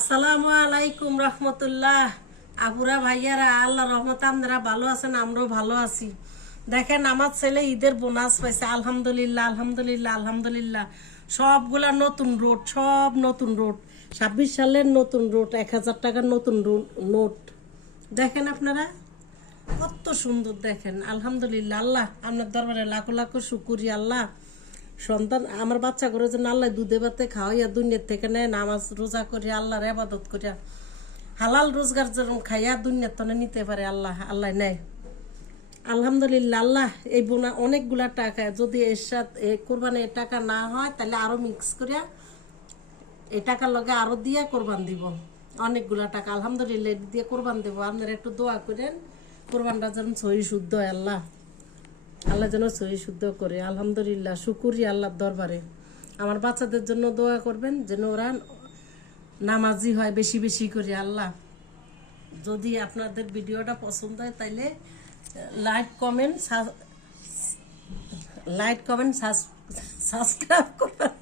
আসসালামু আলাইকুম রহমতুল্লাহ। আপুরা ভাইয়ারা, আল্লাহ রহমতে আপনারা ভালো আছেন, আমরাও ভালো আছি। দেখেন, আমার ছেলে ঈদের বোনাস পাইছে। আলহামদুলিল্লাহ আলহামদুলিল্লাহ আলহামদুলিল্লাহ। সবগুলা নতুন রোড, সব নতুন রোড, 26 সালের নতুন রোড, 1000 টাকার নতুন নোট। দেখেন আপনারা কত সুন্দর। দেখেন আলহামদুলিল্লাহ, আল্লাহ আপনার দরবারে লাখো লাখো শুকুরিয়া। আল্লাহ সন্তান আমার বাচ্চা করে যেন আল্লাহ দুধে ভাতে খাওয়াইয়া দুনিয়ার থেকে নেয়, নামাজ রোজা করিয়া আল্লাহর ইবাদত করিয়া হালাল রোজগার যেরকম খাইয়া দুনিয়ার তনে নিতে পারে আল্লাহ আল্লাহ নেয়। আলহামদুলিল্লাহ। আল্লাহ এই বোনা অনেকগুলা টাকা, যদি এর সাথে কোরবানি টাকা না হয় তাহলে আরো মিক্স করিয়া এই টাকার লগে আরো দিয়া কোরবান দিব। অনেকগুলা টাকা আলহামদুলিল্লাহ দিয়ে কোরবান দেবো। আপনারা একটু দোয়া করেন, কোরবানটা যেন সহি শুদ্ধ হয়। আল্লাহ আল্লাহ যেন সহি শুদ্ধ করে। আলহামদুলিল্লাহ, শুকুরি আল্লাহর দরবারে। আমার বাচ্চাদের জন্য দোয়া করবেন যেন ওরা নামাজি হয় বেশি বেশি করে। আল্লাহ যদি আপনাদের ভিডিওটা পছন্দ হয় তাইলে লাইক কমেন্ট সাবস্ক্রাইব করবেন।